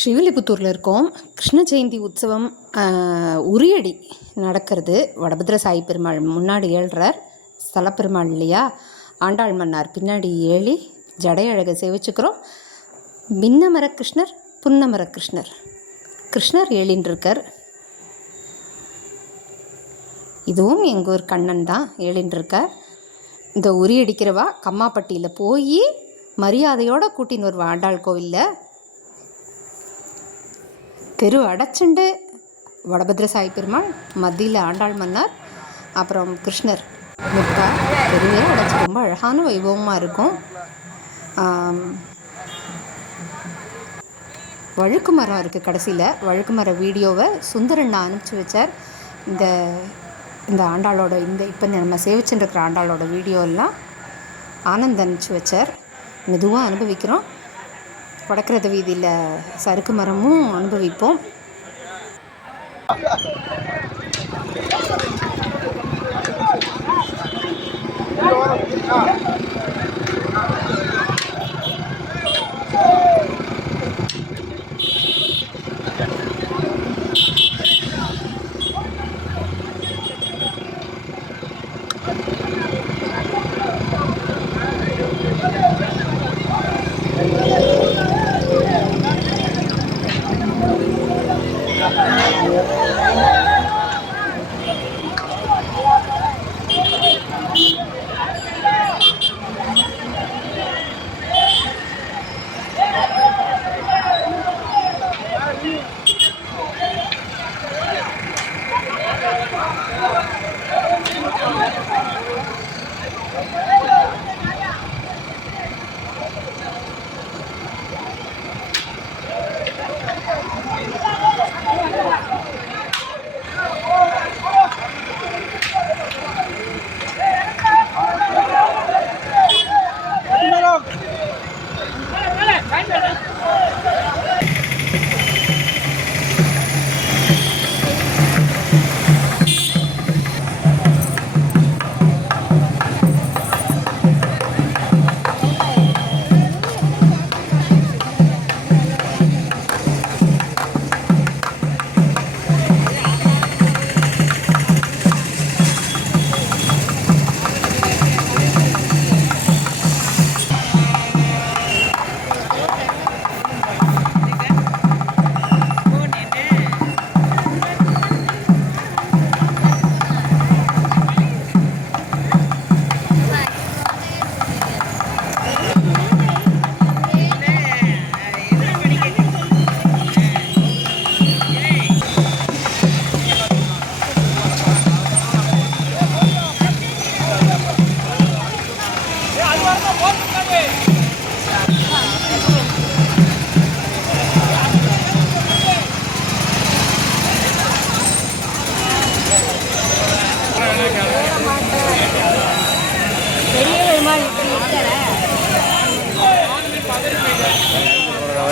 ஸ்ரீவில்லிபுத்தூரில் இருக்கோம். கிருஷ்ண ஜெயந்தி உற்சவம் உரியடி நடக்கிறது. வடபத்திர சாய் பெருமாள் முன்னாடி ஏழ்றார். ஸ்தலப்பெருமாள் இல்லையா? ஆண்டாள் மன்னார். பின்னாடி ஏழி ஜடையழகை சேவிச்சுக்கிறோம். பின்னமர கிருஷ்ணர் புன்னமர கிருஷ்ணர். கிருஷ்ணர் ஏழின்றிருக்கார் இதுவும் எங்கள் ஊர் கண்ணன் தான் ஏழின்றிருக்கார் இந்த உரியடிக்கிறவா கம்மாப்பட்டியில் போய் மரியாதையோடு கூட்டின்னு வருவா. ஆண்டாள் கோவிலில் தெரு அடைச்சுண்டு வடபத்ர சாய் பெருமாள் மத்தியில் ஆண்டாள் மன்னார் அப்புறம் கிருஷ்ணர். முட்டா தெருவே அடைச்சி ரொம்ப அழகான வைபவமாக இருக்கும். வழுக்கு மரம் இருக்குது கடைசியில். வழுக்கு மர வீடியோவை சுந்தரண்ணா அனுப்பிச்சி வச்சார். இந்த இந்த ஆண்டாளோட இந்த இப்போ நம்ம சேவிச்சுட்டு இருக்கிற ஆண்டாளோட வீடியோ எல்லாம் ஆனந்த் அனுப்பிச்சி வச்சார். மெதுவாக அனுபவிக்கிறோம். வடக்கிறத வீதியில் சறுக்கு மரமும் அனுபவிப்போம் Yeah.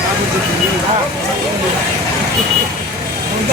咱们就去那，我们走。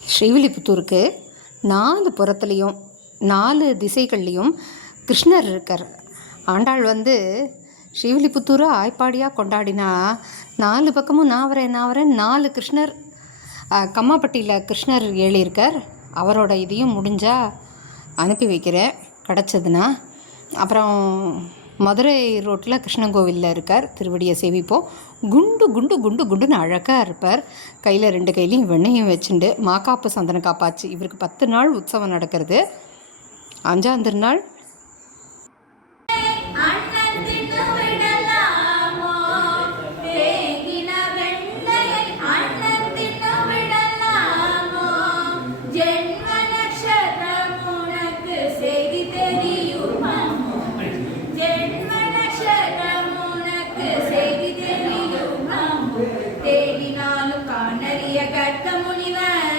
ஸ்ரீவில்லிபுத்தூருக்கு நாலு புறத்துலேயும் நாலு திசைகள்லேயும் கிருஷ்ணர் இருக்கார். ஆண்டாள் வந்து ஸ்ரீவில்லிபுத்தூரை ஆய்ப்பாடியாக கொண்டாடினா நாலு பக்கமும் நான் வரேன் நான் வரேன் நாலு கிருஷ்ணர் கம்மாப்பட்டியில் கிருஷ்ணர் எழுதியிருக்கார். அவரோட இதையும் முடிஞ்சால் அனுப்பி வைக்கிறேன் கிடச்சதுன்னா. அப்புறம் மதுரை ரோட்டில் கிருஷ்ணன் கோவிலில் இருக்கார் திருவடியை சேவிப்போம். குண்டு குண்டு குண்டு குண்டுன்னு அழகாக இருப்பார். கையில் ரெண்டு கையிலையும் வெண்ணையும் வச்சுண்டு மாக்காப்பு சந்தன காப்பாச்சு. இவருக்கு பத்து நாள் உற்சவம் நடக்கிறது. அஞ்சாம் திருநாள் கட்ட முனிவர்.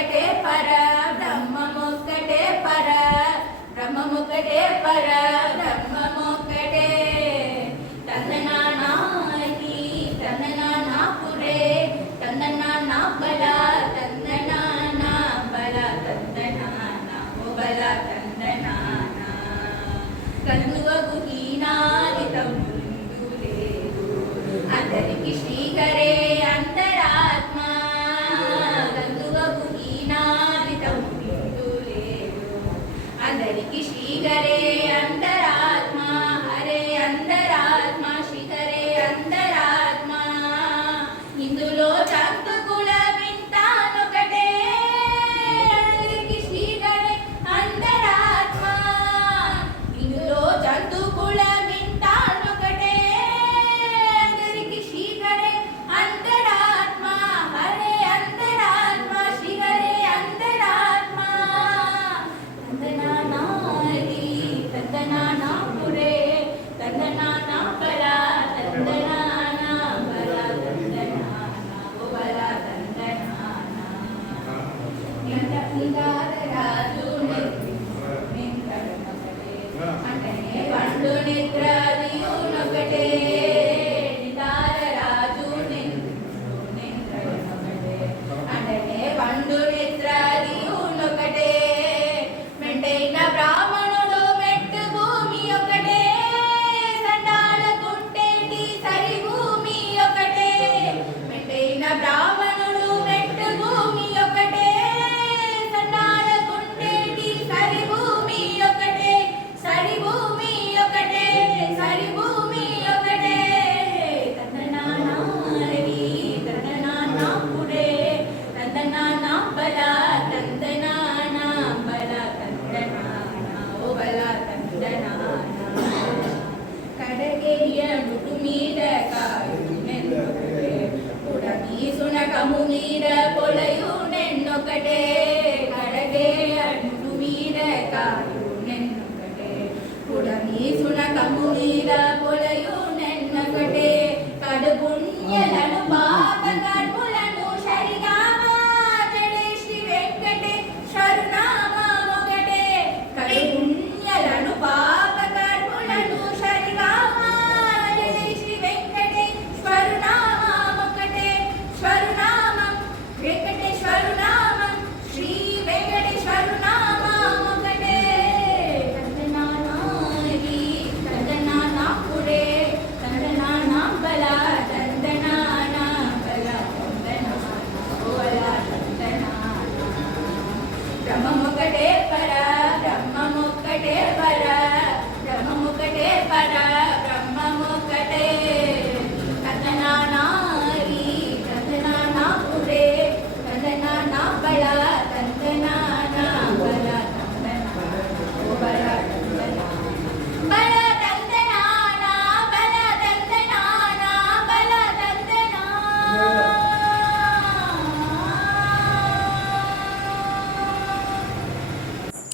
ఒకటే పర బ్రహ్మమొక్కటే పర బ్రహ్మమొక్కటే పర బ్రహ్మ planetário.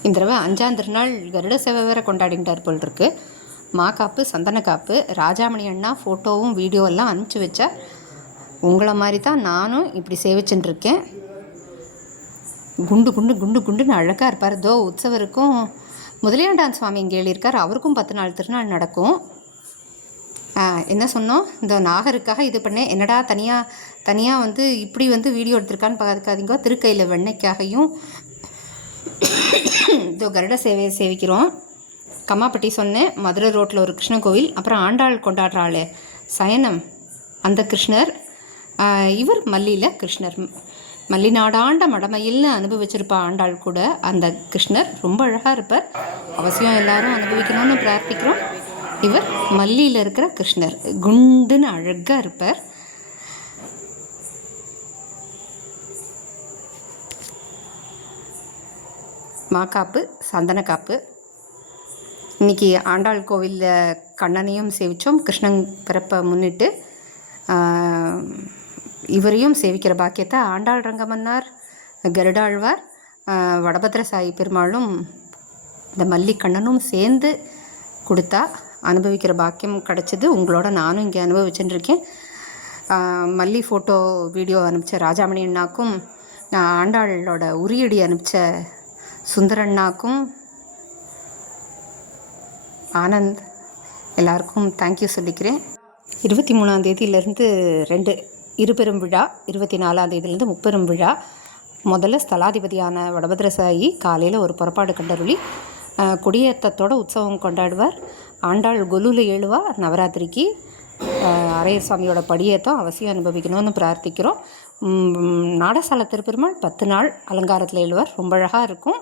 இந்த தடவை அஞ்சாம் திருநாள் கருட சேவை வேற கொண்டாடிட்டார் போல் இருக்கு மாக்காப்பு சந்தன காப்பு ராஜாமணி அண்ணா ஃபோட்டோவும் வீடியோ எல்லாம் அனுப்பிச்சி வச்சா உங்களை மாதிரி தான் நானும் இப்படி சேவிச்சுட்டுருக்கேன் குண்டு குண்டு குண்டு குண்டுன்னு அழகாக இருப்பார். தோ உற்சவருக்கும் முதலியாண்டான் சுவாமி இங்கே எழுதியிருக்கார். அவருக்கும் பத்து நாள் திருநாள் நடக்கும். என்ன சொன்னோம்? இந்த நாகருக்காக இது பண்ணேன் என்னடா தனியாக தனியாக வந்து இப்படி வந்து வீடியோ எடுத்திருக்கான்னு பார்க்காதீங்க. திருக்கையில் வெண்ணைக்காகையும் இதோ கருட சேவையை சேவிக்கிறோம். கம்மாப்பட்டி சொன்னேன் மதுரை ரோட்டில் ஒரு கிருஷ்ண கோவில் அப்புறம் ஆண்டாள் கொண்டாடுறாளே. சயனம். அந்த கிருஷ்ணர் இவர் மல்லியில் கிருஷ்ணர். மல்லிநாடாண்ட மடமையில்னு அனுபவிச்சிருப்பா ஆண்டாள் கூட. அந்த கிருஷ்ணர் ரொம்ப அழகாக இருப்பார். அவசியம் எல்லாரும் அனுபவிக்கணும்னு பிரார்த்திக்கிறோம். இவர் மல்லியில் இருக்கிற கிருஷ்ணர். குண்டுன்னு அழகாக இருப்பார். மாக்காப்பு சந்தனக்காப்பு. இன்னைக்கு ஆண்டாள் கோவிலில் கண்ணனையும் சேவித்தோம் கிருஷ்ணன் பிறப்பை முன்னிட்டு இவரையும் சேவிக்கிற பாக்கியத்தை ஆண்டாள் ரங்கமன்னார் கருடாழ்வார் வடபத்ர சாயி பெருமாளும் இந்த மல்லிக்கண்ணனும் சேர்ந்து கொடுத்தா அனுபவிக்கிற பாக்கியம் கிடச்சிது. உங்களோட நானும் இங்கே அனுபவிச்சுட்டுருக்கேன். மல்லி ஃபோட்டோ வீடியோ அனுப்பிச்ச ராஜாமணி அண்ணாக்கும் நான் ஆண்டாளோட உரியடி அனுப்பிச்ச சுந்தரண்ணாக்கும் ஆனந்த் எல்லாருக்கும் தேங்க்யூ சொல்லிக்கிறேன். இருபத்தி மூணாம் தேதியிலேருந்து ரெண்டு இருபெரும் விழா இருபத்தி நாலாம் தேதியிலேருந்து முப்பெரும் விழா. முதல்ல ஸ்தலாதிபதியான வடபத்ரசாயி காலையில் ஒரு புறப்பாடு கண்டருளி கொடியேற்றத்தோட உற்சவம் கொண்டாடுவார். ஆண்டாள் கொலுவில் ஏழுவா நவராத்திரிக்கு அரையர் சுவாமியோட படியேற்றம் அவசியம் அனுபவிக்கணும்னு பிரார்த்திக்கிறோம். நாடசால திருப்பெருமாள் பத்து நாள் அலங்காரத்தில் எழுவார் ரொம்ப அழகாக இருக்கும்.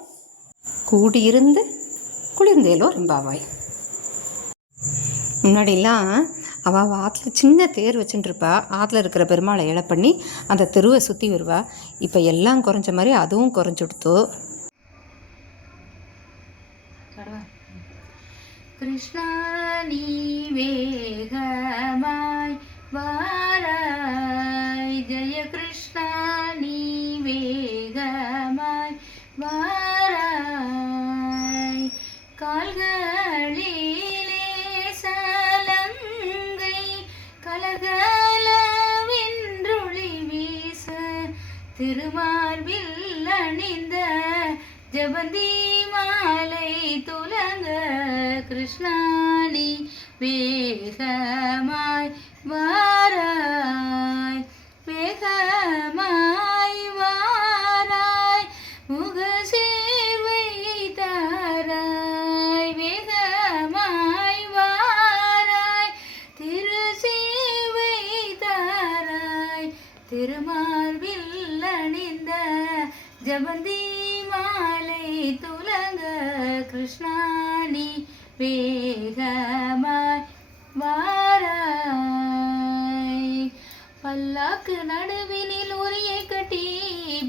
கூடியிருந்து குளிர்ந்தேலோ ரெம்பாவாய். முன்னாடிலாம் அவள் ஆற்றுல சின்ன தேர் வச்சுட்டுருப்பா ஆற்றுல இருக்கிற பெருமாளை இலை பண்ணி அந்த தெருவை சுற்றி வருவா. இப்போ எல்லாம் குறைஞ்ச மாதிரி அதுவும் குறைஞ்சுடுத்து கிருஷ்ணா நீ வேகமாய் வாராய். ஜெய கிருஷ்ணா நீ திருமார்பில் அணிந்த ஜபந்தி மாலை துலங்க கிருஷ்ணாணி வேகமாய் வாராய் கிருஷ்ணாணி வேகமாய் வாராய். பல்லாக்கு நடுவினில் உரியை கட்டி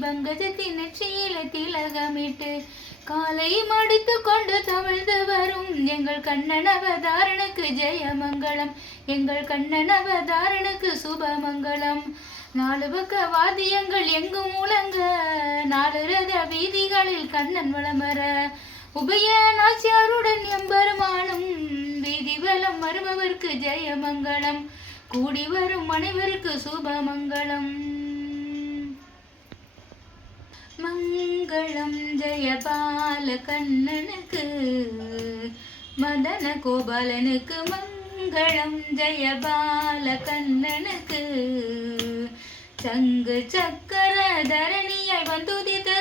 பங்கஜத்தின் நெற்றியில திலகமிட்டு காலை மடித்து கொண்டு தவழ்ந்து வரும் எங்கள் கண்ணன் அவதாரனுக்கு ஜெயமங்கலம் எங்கள் கண்ணன் அவதாரனுக்கு சுபமங்கலம். நாலு பக்க வாத்தியங்கள் எங்கும் முழங்க நாலு ரத வீதிகளில் கண்ணன் வளமர உபயநாச்சியாருடன் எம்பெருமானும் விதிவலம் வருபவர்க்கு ஜெயமங்கலம் கூடி வரும் அனைவருக்கு சுபமங்கலம் மங்களம். ஜெயபால கண்ணனுக்கு மதன கோபாலனுக்கு மங்களம் ஜெயபால கண்ணனுக்கு. சங்கு சக்கர தரணியை வந்துதித்து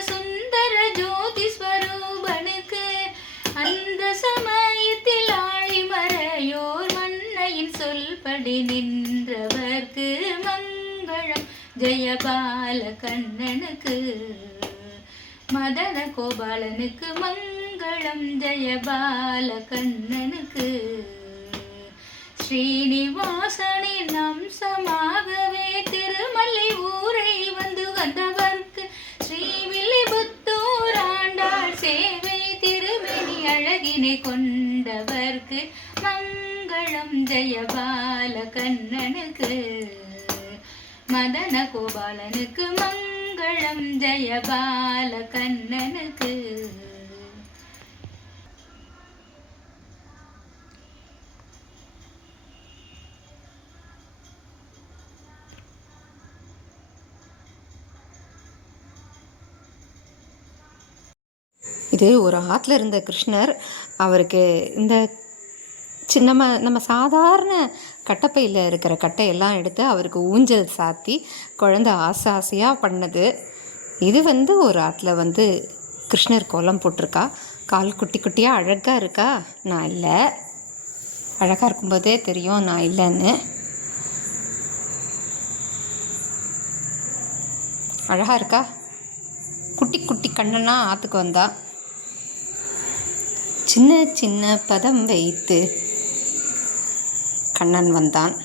நின்றவர்க்கு மங்களம். ஜெயபால கண்ணனுக்கு மதன கோபாலனுக்கு மங்களம். ஜெயபால கண்ணனுக்கு ஸ்ரீனிவாசனின் அம்சமாகவே திருமலை ஊரை வந்து வந்தவர்க்கு ஸ்ரீவில்லிபுத்தூர் ஆண்டாள் சேவை திருமணி அழகினை கொண்டவர்க்கு மங்க மங்களம் ஜெயபால கண்ணனுக்கு மதன கோபாலனுக்கு மங்களம் ஜெயபால கண்ணனுக்கு இது ஒரு ஆற்றுல இருந்த கிருஷ்ணர் அவருக்கு இந்த சின்ன நம்ம சாதாரண கட்டப்பையில் இருக்கிற கட்டையெல்லாம் எடுத்து அவருக்கு ஊஞ்சல் சாத்தி குழந்த ஆசை ஆசையாக பண்ணது. இது வந்து ஒரு ஆற்றுல வந்து கிருஷ்ணர் கோலம் போட்டிருக்கா. கால் குட்டி குட்டியாக அழகாக இருக்கா? நான் இல்லை. அழகாக இருக்கும்போதே தெரியும் நான் இல்லைன்னு. அழகாக இருக்கா? குட்டி குட்டி கண்ணனா ஆற்றுக்கு வந்தா. சின்ன சின்ன பதம் வைத்து கண்ணன் வந்தான்.